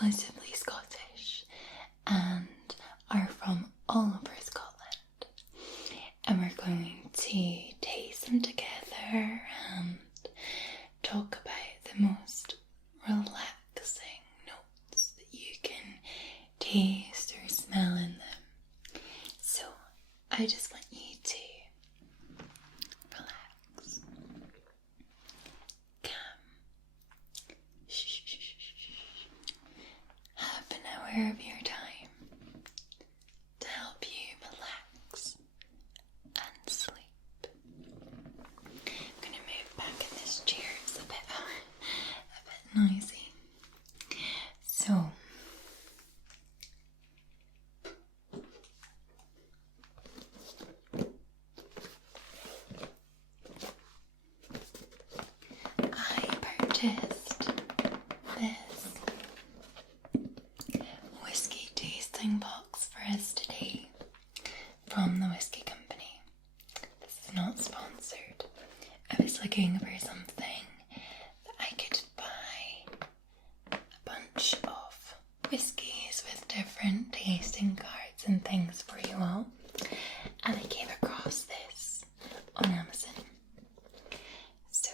exclusively Scottish and are from all over Scotland. And we're going to taste them together and talk about the most relaxing notes that you can taste or smell in them. So I just want you to relax, calm, half an hour of your time to help you relax and sleep. I'm going to move back in this chair, it's a bit noisy. So I purchased this whiskey tasting box for us today from the Whisky Company. This is not sponsored. I was looking for something that I could buy a bunch of whiskies with different tasting cards and things for you all, and I came across this on Amazon. So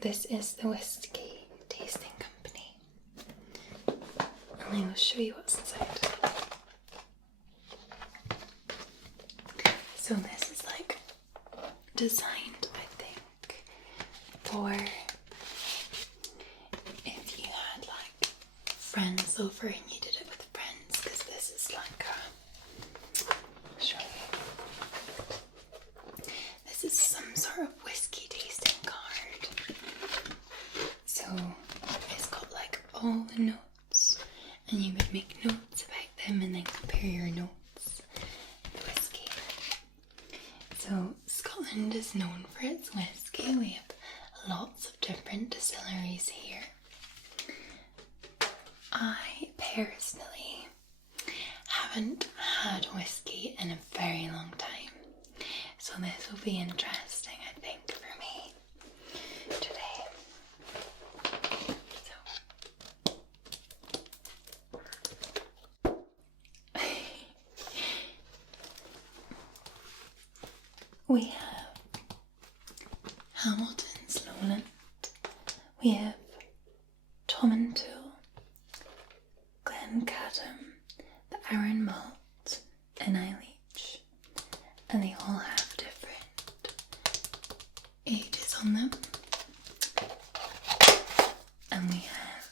this is the Whisky Tasting Company, and I will show you what's inside. So this is like designed, I think, for if you had like friends over and you did it with friends, because this is like I'll show you. This is some sort of whiskey tasting card. So it's got like all the notes, and you would make notes about them and then compare your notes with whiskey. So Scotland is known for its whiskey. We have lots of different distilleries here. I personally haven't had whiskey in a very long time, so this will be interesting, I think, for me today. So we have Hamilton's Lowland, we have Tomintoul, Glencadam, the Iron Malt, and Ileach, and they all have different ages on them. And we have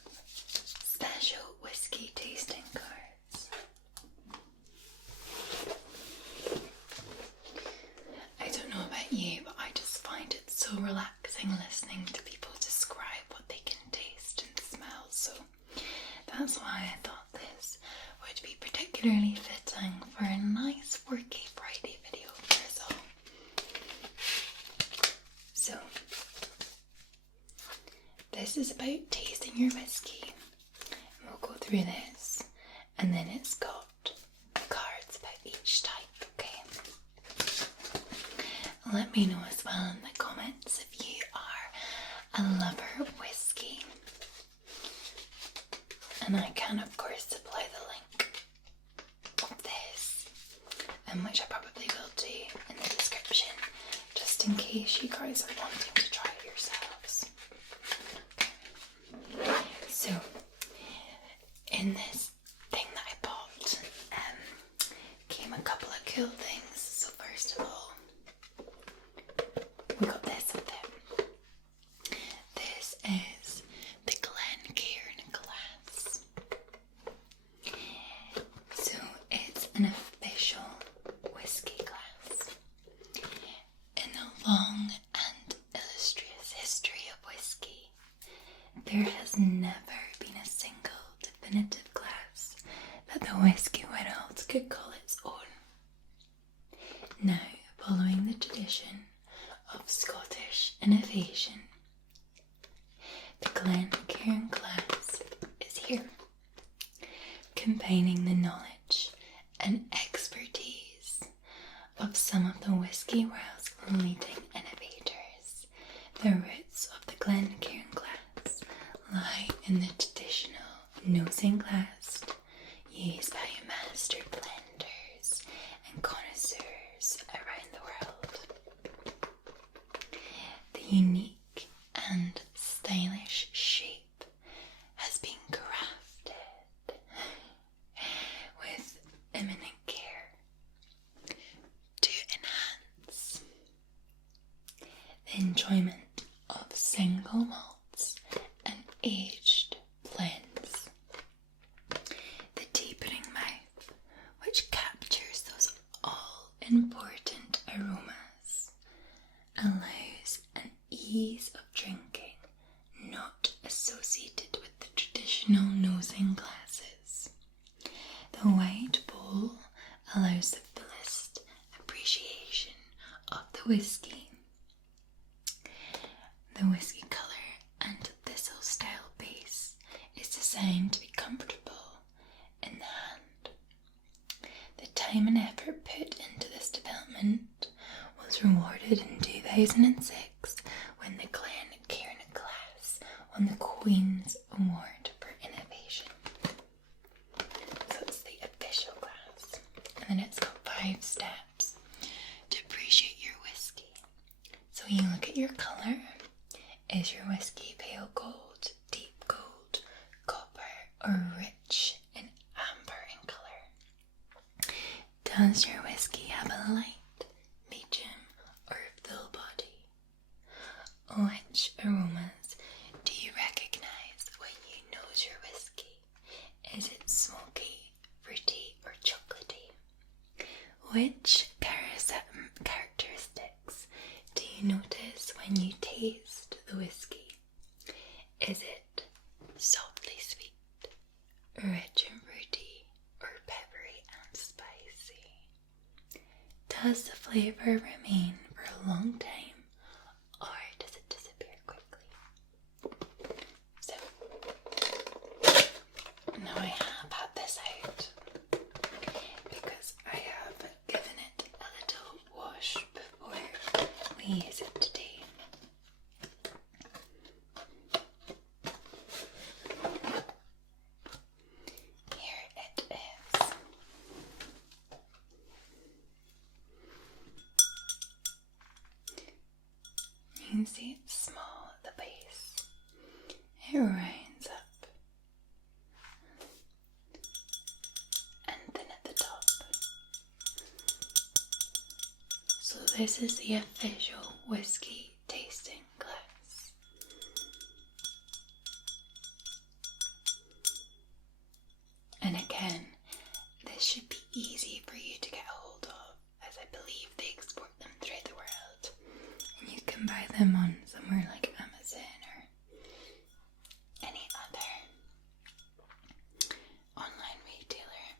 special whiskey tasting cards. I don't know about you, but I just find it so relaxing listening to people describe what they can taste and smell, so that's why I thought this would be particularly fitting for a nice worky Friday video for us all. So this is about tasting your whiskey. We'll go through this, and then it's got cards about each type, okay? Let me know as well in the comments if you are a lover of whiskey. And I can of course supply the link of this, which I probably will do in the description, just in case you guys are wanting to try it yourselves. So, in this thing that I bought, came a couple of cool things. So first of all, we got this with it. This is the Glencairn glass. So it's an official whiskey glass. In the long and illustrious history of whiskey, there has never been a single definitive glass that the whiskey world could call its own. Now, following the tradition of Scottish innovation, the Glencairn glass is here, combining the knowledge and expertise of some of the whiskey world's leading innovators. The roots of the Glencairn glass lie in the traditional nose tasting glass used by master blenders and connoisseurs around the world. The unique and stylish shape has been crafted with eminent care to enhance the enjoyment of single malts and aged blends. The deepening mouth, which captures those all-important aromas, allows an ease of drinking not associated with the traditional nosing glasses. The wide bowl allows the fullest appreciation of the whiskey. The whiskey colour and thistle style base is designed to be comfortable in the hand. The time and effort put into this development was rewarded in 2006 when the Glencairn glass won the Queen's Award for Innovation. So it's the official glass, and then it's got 5 steps to appreciate your whiskey. So you look at your colour. Is your whiskey pale gold, deep gold, copper, or rich in amber in colour? Does your whiskey have a light, medium, or full body? Which aromas do you recognise when you nose your whiskey? Is it smoky, fruity, or chocolatey? Which characteristics do you notice when you taste the whiskey? Is it softly sweet, rich and fruity, or peppery and spicy? Does the flavour remain for a long time, or does it disappear quickly? So, now I have had this out because I have given it a little wash before we use it today. Here it is. You can see it's small at the base. It rounds up and thin at the top. So this is the official whiskey tasting glass. And again, this should be easy for you to get hold of, as I believe they export them throughout the world. And you can buy them on somewhere like Amazon or any other online retailer.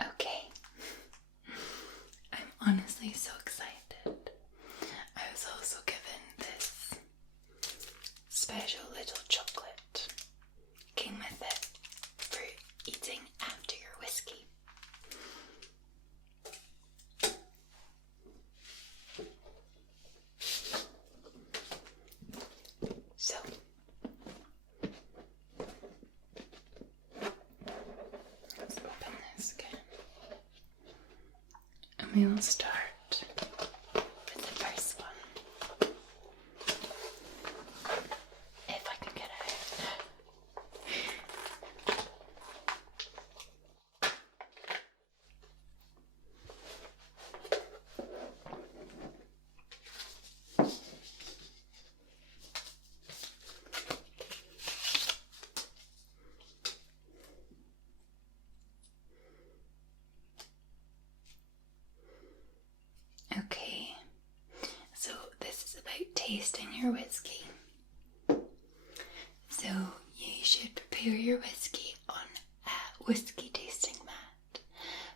Okay, I'm honestly so excited. I was also given this special little chocolate. Came with it for eating after your whiskey. So, let's open this again. And we will start with the first one. If I can get it out. Okay, so this is about tasting your whiskey. So you should prepare your whiskey on a whiskey tasting mat.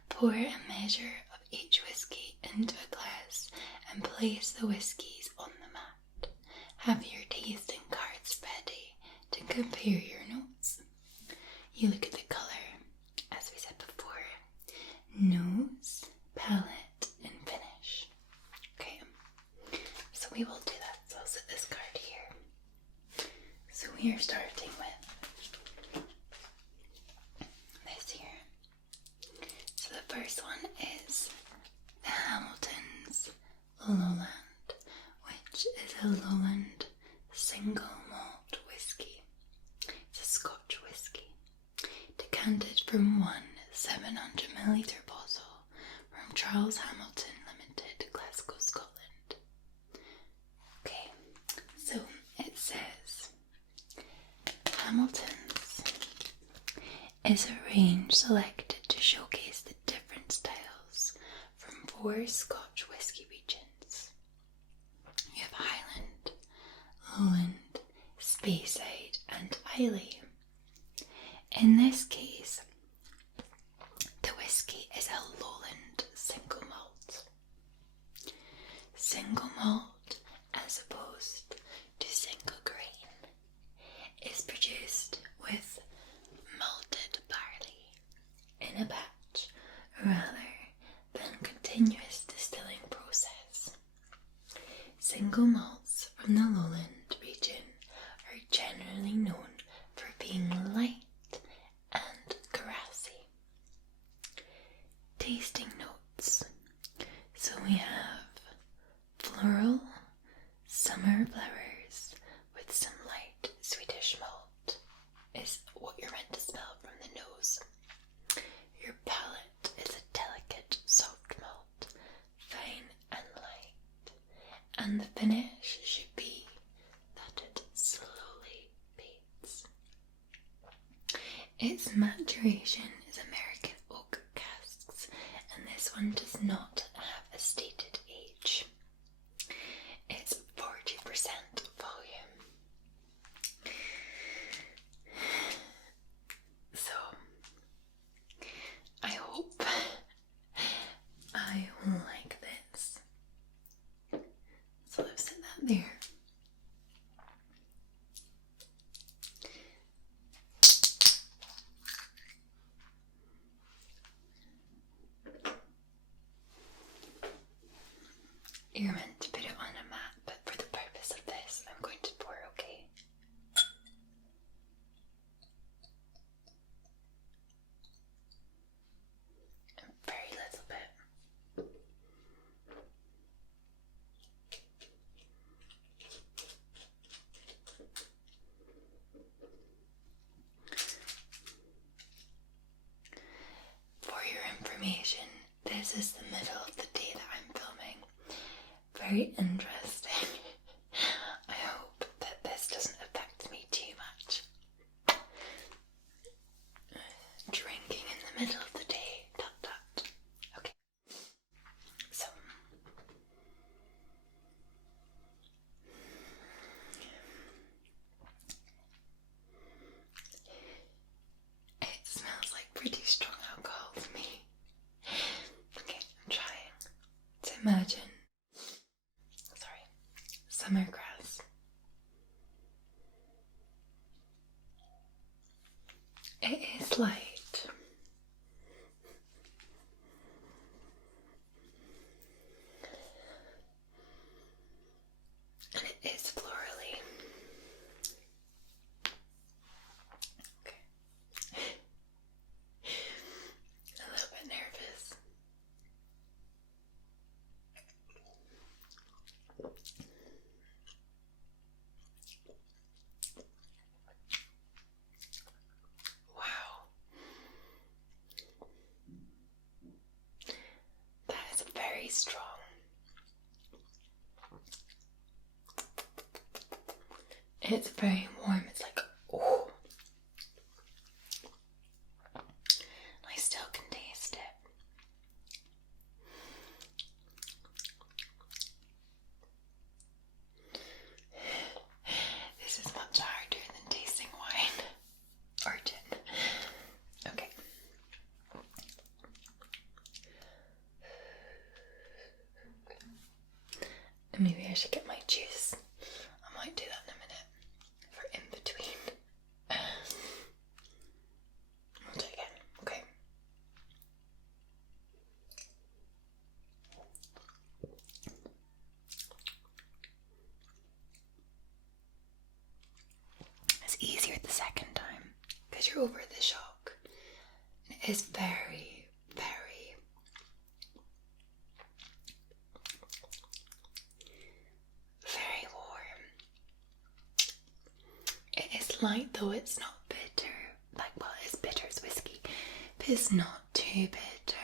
Pour a measure of each whiskey into a glass and place the whiskies on the mat. Have your tasting cards ready to compare your notes. You look at the colour, as we said before, first one is the Hamilton's Lowland, which is a Lowland single malt whiskey. It's a Scotch whiskey, decanted from one 700ml bottle from Charles Hamilton Limited, Glasgow, Scotland. Okay, so it says Hamilton's is a range selected to showcase the different styles from 4 Scotch whisky regions. You have Highland, Lowland, Speyside and Islay. In this case, the whisky is a Lowland single malt. Single malt, as opposed to single grain, is produced with malted barley in a batch rather than continuous distilling process. Single malts from the Lowland region are generally known for being light and grassy. Tasting notes. So we have floral, summer flowers with some light Swedish malt is what you're meant to smell from the nose. Your palate is a delicate soft malt, fine and light, and the finish should be that it slowly fades. Its maturation is American oak casks, and this one does not have a stated age. It's 40% volume. So, I hope I will like this. So I've set that there. You're meant to put it on a mat, but for the purpose of this, I'm going to pour, okay? A very little bit. For your information, this is the middle of the day that I'm filming. Very interesting. I hope that this doesn't affect me too much. Drinking in the middle of the day. Dot dot. Okay. So it smells like pretty strong alcohol to me. Okay, I'm trying to imagine summer grass. It is light. And it is florally. Okay. A little bit nervous. Strong. It's very warm. It's like, oh. I still can taste it. This is much harder than tasting wine or gin. Okay. Maybe I should get my juice. I might do that in a minute for in between. I'll do it again. Okay. It's easier the second time because you're over the shock. And it is very, very it's light though, it's not bitter. Like, well, it's bitter, it's whiskey, but it's not too bitter.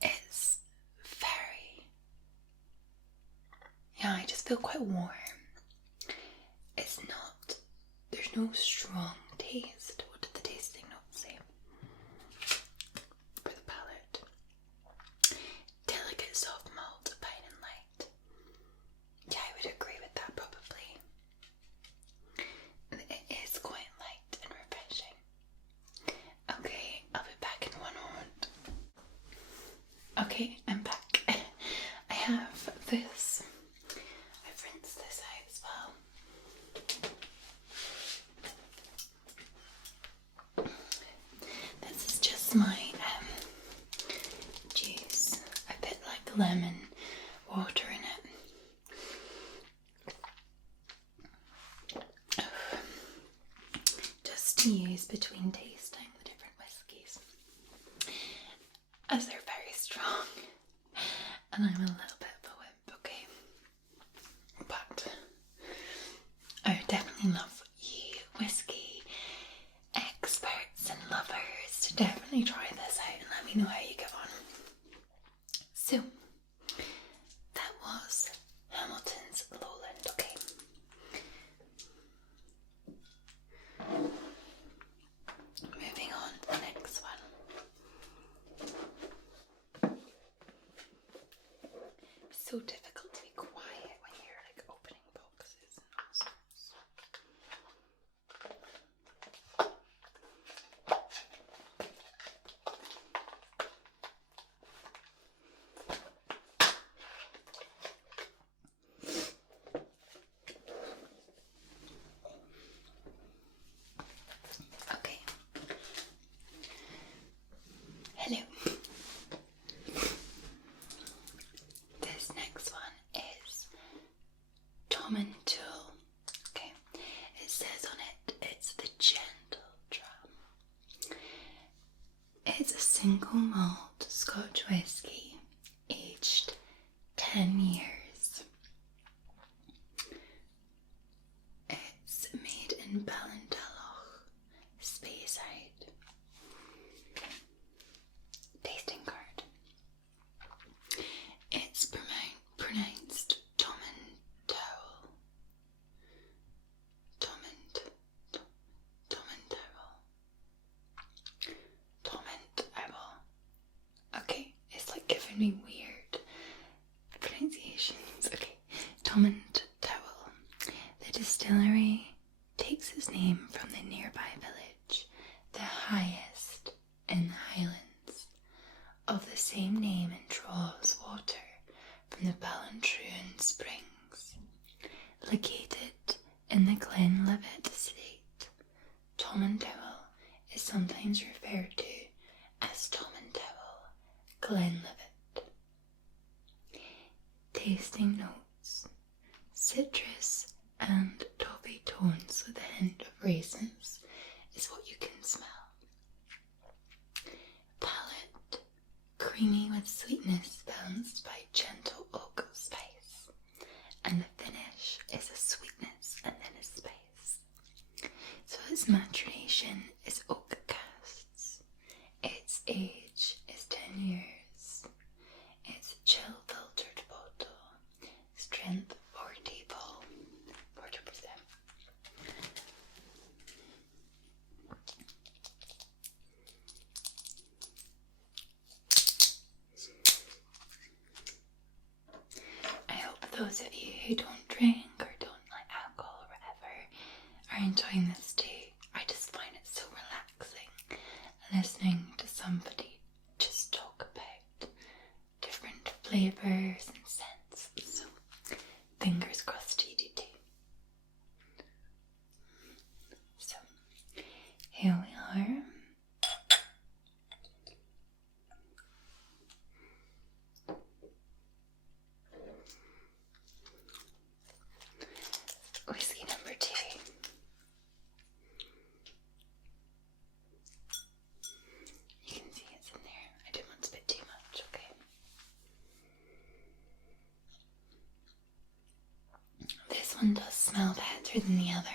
It's very, yeah, I just feel quite warm. It's not, there's no strong taste. What did the tasting notes say? For the palate. Delicate soft malt, fine and light. Yeah, I would agree with that probably. It is quite light and refreshing. Okay, I'll be back in one moment. Okay, I'm back. I have this. I've rinsed this out as well. This is just my juice. I put like lemon water in it. Just to use between tasting the different whiskies, as they're very strong and I'm a little bit of a wimp, okay? But I would definitely love you whiskey experts and lovers to definitely try this out and let me know how you get on. So that was Hamilton's Lowland, okay? Moving on to the next one. It's so difficult to be quiet when you're like opening boxes and all sorts. Okay. Hello. This next one is Tom and Tool. Okay. It says on it, it's the gentle dram. It's a single malt Scotch whisky aged 10 years. It's made in Ballintalloch, Speyside. Tasting card. It's pronounced Tommantowel. Tommantowel. Okay, it's like giving me weird pronunciations. Okay, Tommantowel. The distillery takes its name from the nearby village, the highest in the Highlands, of the same name, and draws water from the Ballintroon Springs. Located in the Glenlivet estate, Tommantowel is sometimes referred to as Tommantowel Glenlivet. Tasting notes: citrus and toffee tones with a hint of raisins is what you can smell. Palate: creamy with sweetness balanced by gentle oak spice, and the finish is a sweetness and then a spice. So its maturation is oak casts. Its age is 10 years. It's a chill filtered bottle. Strength 40 vol. 40%. I hope those of you who don't drink or don't like alcohol or whatever are enjoying this too. I just find it so relaxing listening to somebody just talk about different flavours and scents. So fingers crossed you do too. So here we are. Whiskey number 2. You can see it's in there. I didn't want to spit too much, okay? This one does smell better than the other.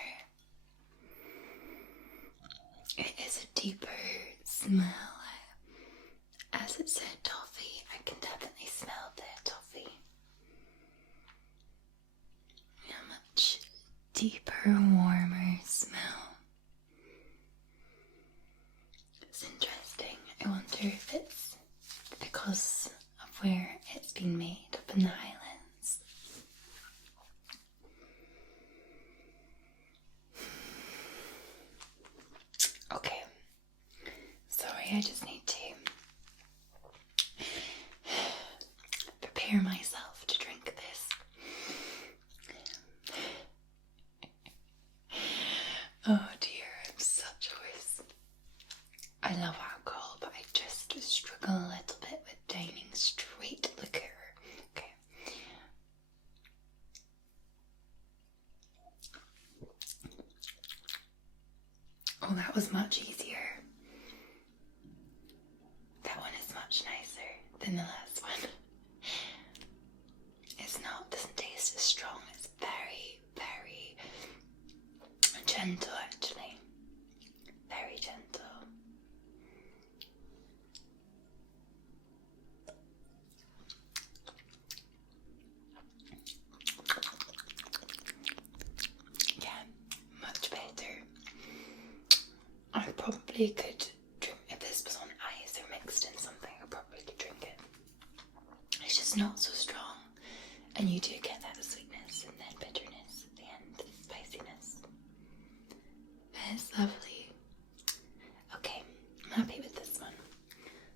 because it said toffee, I can definitely smell the toffee. A much deeper, warmer smell. It's interesting. I wonder if it's because of where it's been made up in the Highlands. Okay, sorry, I just need to prepare myself to drink this. Oh dear, I'm such a whiz. I love alcohol, but I just struggle a little bit with downing straight liquor. Okay. Oh, that was much easier. That one is much nicer than the last one. Doesn't taste as strong. It's very, very gentle actually. Very gentle. Yeah, much better. I probably could drink, if this was on ice or mixed in something, I probably could drink it. It's just not so strong. And you do get that sweetness and then bitterness at the end, spiciness. But it's lovely. Okay, I'm happy with this one.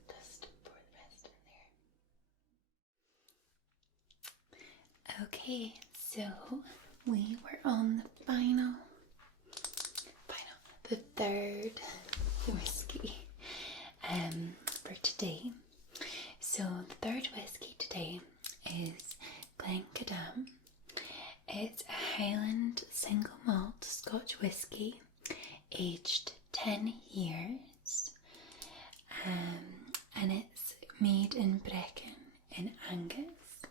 Just pour the rest in there. Okay, so we were on the third whiskey for today. So the third whiskey today is Glencadam. It's a Highland single malt Scotch whiskey, aged 10 years, and it's made in Brecon in Angus.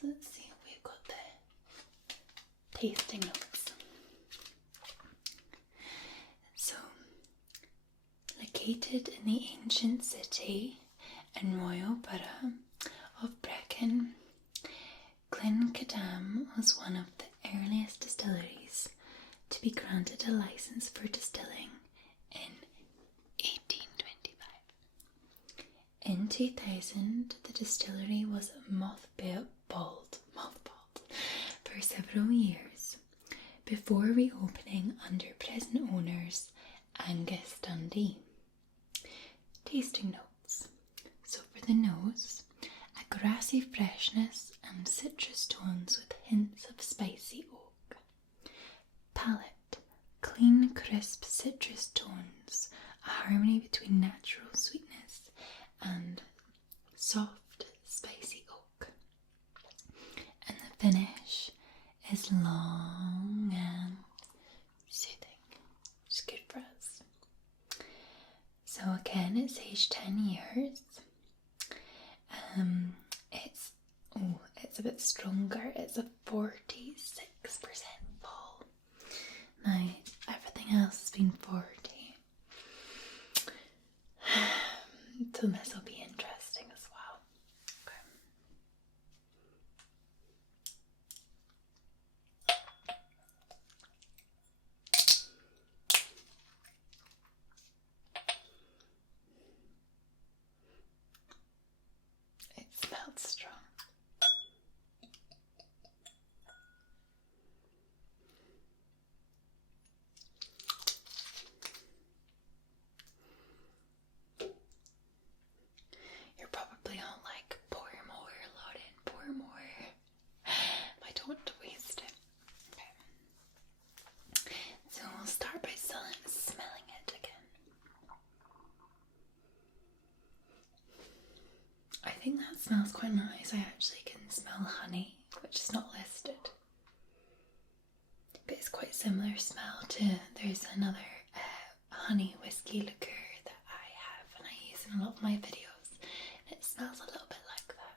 So let's see if we've got the tasting notes. So, located in the ancient city and royal borough of Brecon, Glencadam was one of the earliest distilleries to be granted a license for distilling in 1825. In 2000, the distillery was mothballed for several years before reopening under present owners Angus Dundee. Tasting notes. So for the nose, a grassy freshness and citrus tones with hints of spicy oak. Palate, clean, crisp citrus tones, a harmony between natural sweetness and soft, spicy oak. And the finish is long and soothing, which is good for us. So again, it's aged 10 years. It's a bit stronger. It's a 46% fall. Now, everything else has been 40. So this will be interesting as well. Okay. It smells strong. You're probably all like, pour more, Lauren, pour more. I don't want to waste it. Okay. So we'll start by smelling it again. I think that smells quite nice. I actually can smell honey, which is not listed. But it's quite similar smell to, there's another honey whiskey liqueur that I have and I use in a lot of my videos. It smells a little bit like that.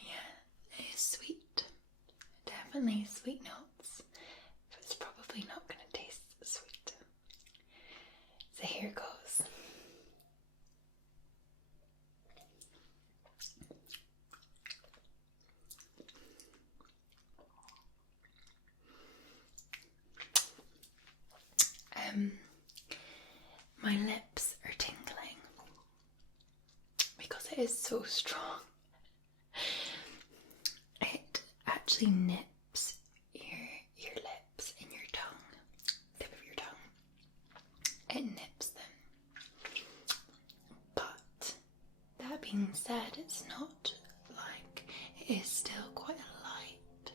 Yeah, it is sweet. Definitely sweet notes. But it's probably not my lips are tingling because it is so strong. It actually nips your lips and your tongue, tip of your tongue. It nips them. But that being said, it's not like, it is still quite a light,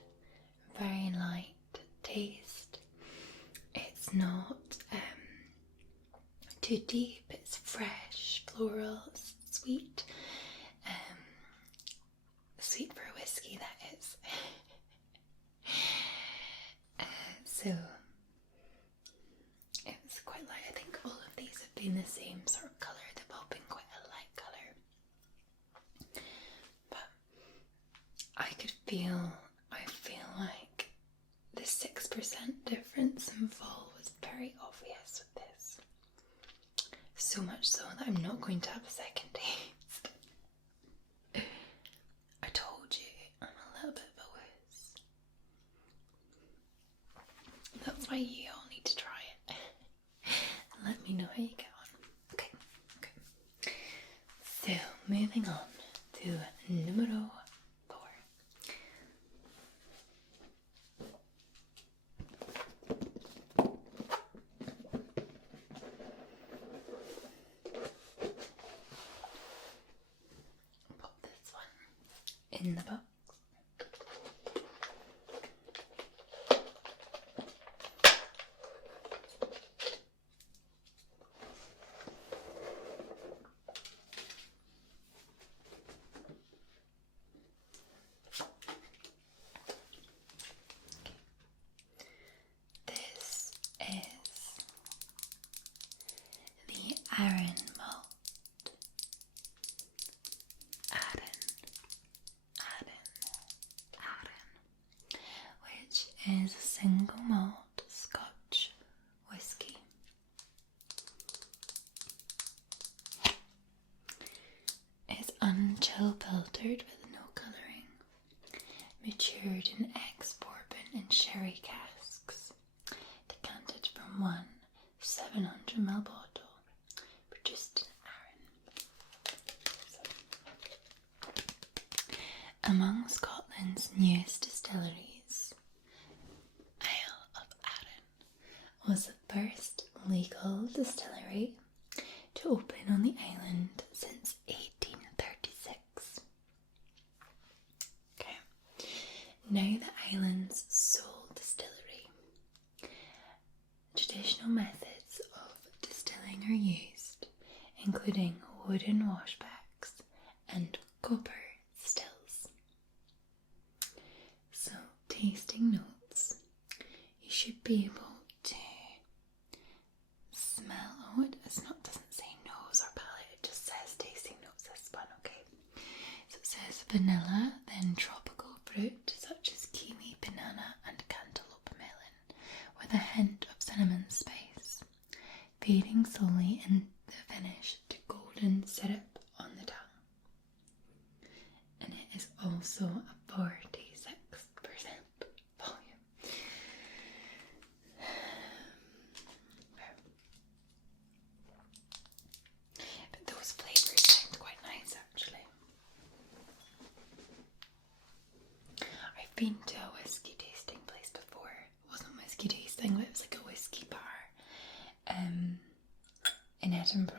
very light taste. It's not too deep, it's fresh, floral, sweet. Sweet for a whiskey, that is. So it was quite light. I think all of these have been the same sort of colour. They've all been quite a light colour. But I feel like the 6% difference in vol was very obvious with this. So much so that I'm not going to have a second taste. I told you, I'm a little bit of a whiz. That's why you all need to try it. Let me know how you get on. Okay. So, moving on to numero 4. Pop this one in the box. This is the Arran Malt. Arran, which is a single malt Scotch whisky. It's unchill filtered with no colouring, matured in ex-bourbon and sherry casks, decanted from one 700ml bottle, produced in Arran. Among Scotland's newest distilleries, Isle of Arran was the first legal distillery to open on the island since 1836. Okay, now the island's sole distillery. Traditional methods of distilling are used, including wooden washbacks and copper stills. So, tasting notes. You should be able to smell. Oh, doesn't say nose or palate, it just says tasting notes, this one, okay? So it says vanilla, then tropical fruit such as kiwi, banana and cantaloupe melon, with a hint of cinnamon spice, fading slowly in the finish to golden syrup on the tongue. And it is also a 46% volume. But those flavours sound quite nice actually. I've been to a whiskey tasting place before. It wasn't whiskey tasting, but it was like a whiskey bar in Edinburgh.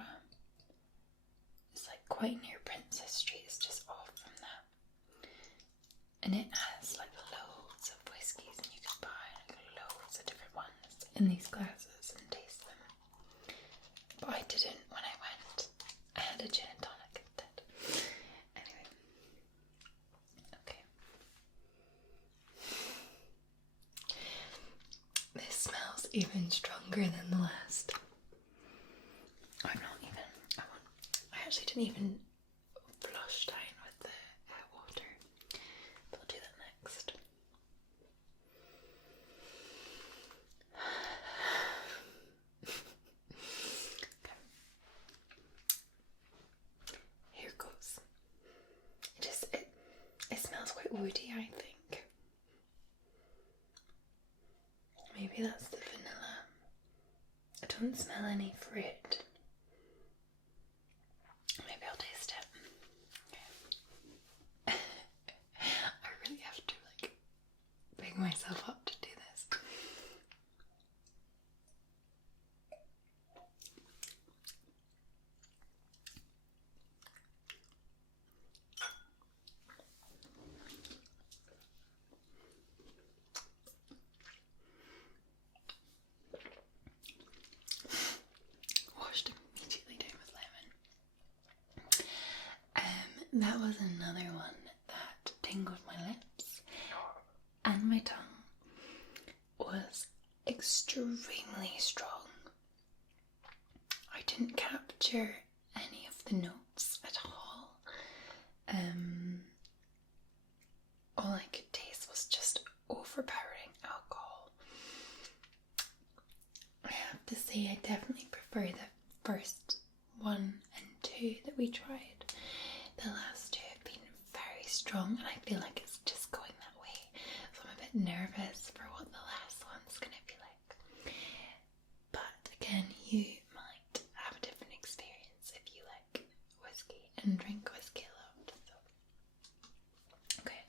It's like quite near Princess Street, it's just off from that. And it has like loads of whiskies, and you can buy like loads of different ones in these glasses and taste them. But I didn't when I went. I had a gin and tonic instead. Anyway. Okay. This smells even stronger than the last. I actually didn't even flush down with the water. But I'll do that next. Okay. Here goes. It smells quite woody, I think. Maybe that's the vanilla. I don't smell any fruit. Maybe I'll taste it. Okay. I really have to like big myself up to do this. Washed immediately down with lemon. That was another one that tingled my lips and my tongue. Was extremely strong. I didn't capture any of the notes at all. All I could taste was just overpowering alcohol. I have to say I definitely prefer the first 1 and 2 that we tried. The last 2 have been very strong and I feel like it's just going that way. So I'm a bit nervous for what the last one's going to be like. But again, you might have a different experience if you like whiskey and drink whiskey a lot. So. Okay.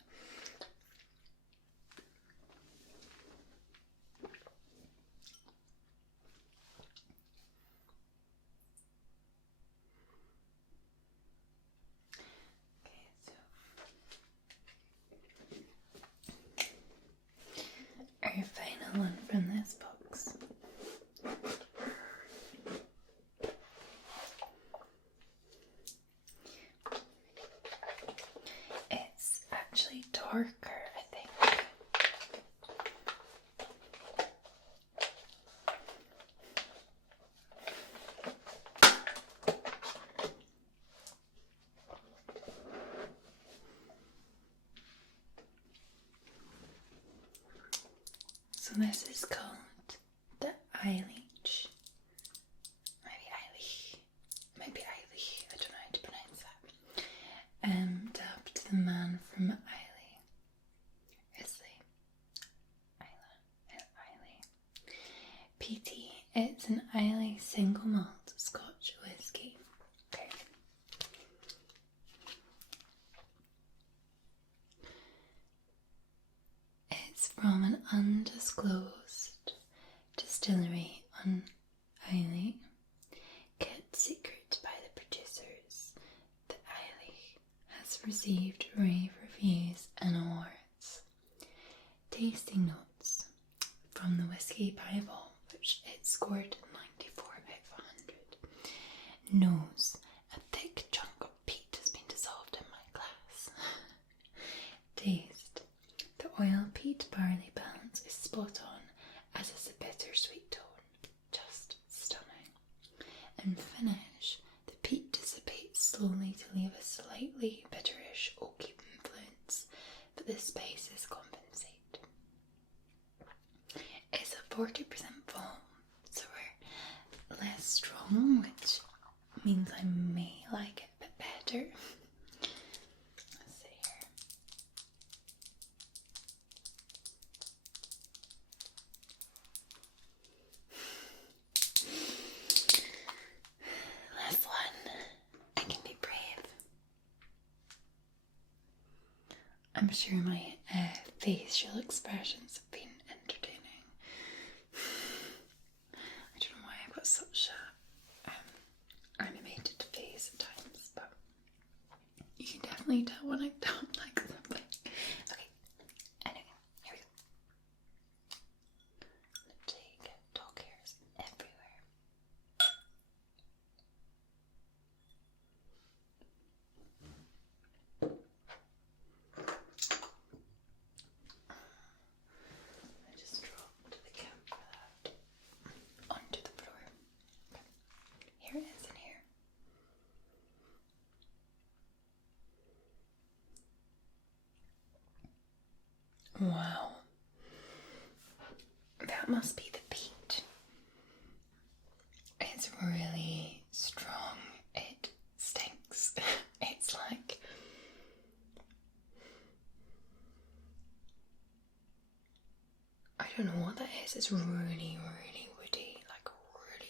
Our final one from this box. It's actually darker, I think. So this is called the Eilish. Maybe Eilish. I don't know how to pronounce that. Dubbed the man from Islay. PT. It's an Islay single malt Scotch whiskey. Okay. It's from an undisclosed distillery on Islay, kept secret by the producers. The Islay has received rave reviews and awards. Tasting notes from the Whiskey Bible, which it scored 94 out of 100. Nose, a thick chunk of peat has been dissolved in my glass. Taste, the oil peat barley balance is spot on, as is the bittersweet tone. Just stunning. And finish, the peat dissipates slowly to leave a slightly bitterish oaky influence, but the spices compensate. It's a 40% foam, so we're less strong, which means I may like it a bit better. Let's see here. Last one. I can be brave. I'm sure my facial expressions have been entertaining. I don't know why I've got such a animated face at times, but you can definitely tell when I don't like something. Okay, anyway, here we go. Take dog hairs everywhere. I just dropped the cap for that onto the floor. Okay. Here it is in here. Wow. That must be the peat. It's really strong. It stinks. It's like... I don't know what that is. It's really, really woody. Like really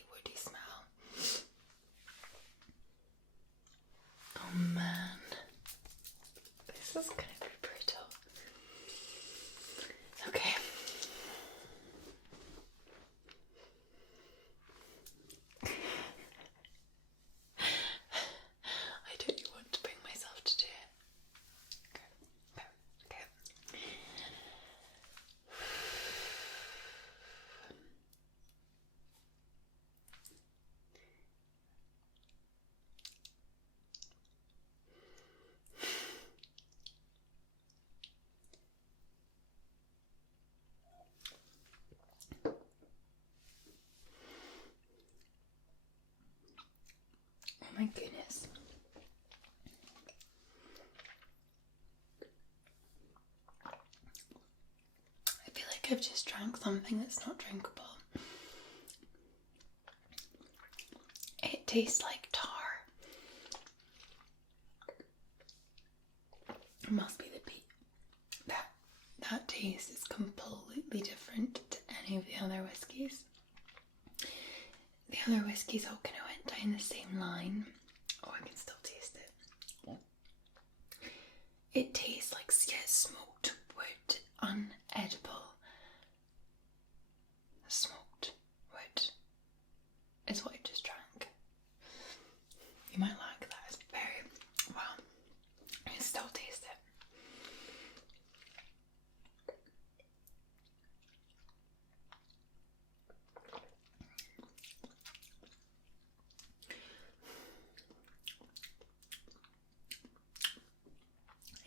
like I've just drank something that's not drinkable. It tastes like tar. It must be the peat. That taste is completely different to any of the other whiskies. The other whiskies all kind of went down the same line. Oh, I can still taste it. It tastes like smoked wood, unedible. Smoked wood is what I just drank. You might like that. It's very, well, I can still taste it.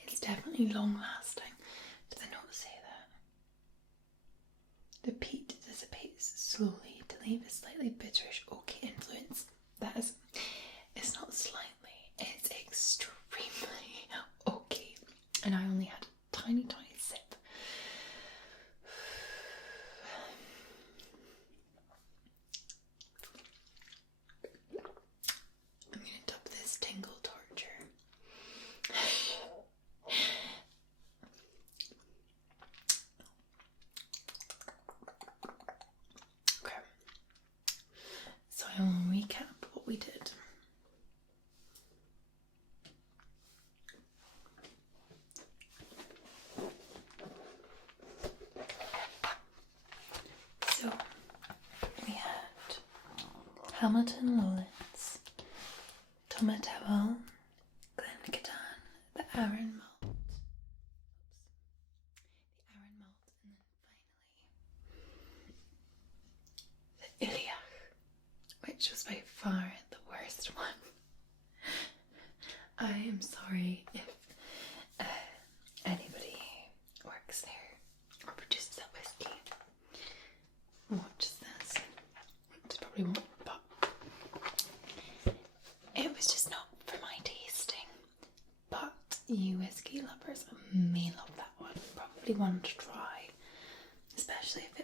It's definitely long lasting. Did I not say that? The peat dissipates slowly to leave a slightly bitterish oaky influence. That is, it's not slightly, it's extremely oaky. And I only had a tiny sip. I'm going to top this tingle torture. Okay, so I will recap what we did. So we had Hamilton Lowlands, Tomato, Glencadan, the Aaron Malt, and then finally the Iliach, which was by far the worst one. I am sorry if anybody works there or produces that whiskey watches this. It probably won't, but it was just not for my tasting. But you whiskey lovers may love that one. Probably one to try, especially if